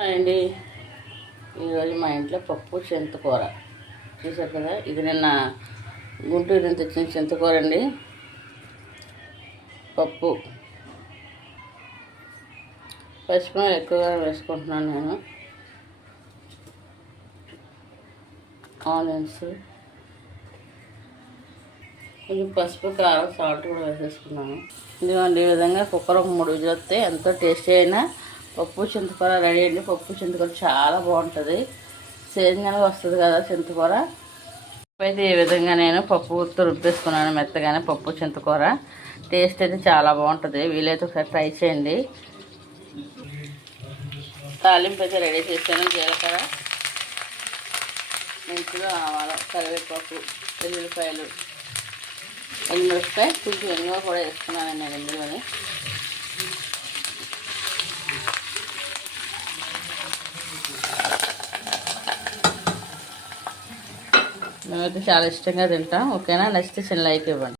అండి. ఈరోజు మా ఇంట్లో పప్పు చింతకూర. చూసారు కదా? ఇది నిన్న గుంటూరు నుంచి తెచ్చిన చింతకూర అండి. పప్పు. పసుపు ఎక్కువగా వేసుకుంటున్నాను నేను. ఆనియన్స్. కొంచెం పసుపు కారం సాల్ట్ కూడా వేసేసుకున్నాను. ఇదిగోండి ఈ విధంగా కుక్కర్ మూడు విజులు వస్తే ఎంతో టేస్టీ అయినా పప్పు చింతకూర రెడీ అండి. పప్పు చింతకూర చాలా బాగుంటుంది. సేజంగా వస్తుంది కదా చింతకూర అయితే ఈ విధంగా నేను పప్పు ఉత్తు రుబ్బేసుకున్నాను మెత్తగానే పప్పు చింతకూర టేస్ట్ అయితే చాలా బాగుంటుంది. వీలైతే ఒకసారి ట్రై చేయండి. తాలింపు అయితే రెడీ చేశాను. జీలకర్ర మెంతులు ఆవాలు కరివేపాకు వెల్లుల్లిపాయలు ఎండుమిరపకాయ కొంచెం ఎన్నో కూడా వేసుకున్నాను నేను ఇందులోని. మేమైతే చాలా ఇష్టంగా తింటాం. ఓకేనా? నచ్చితే చిన్న లైక్ ఇవ్వండి.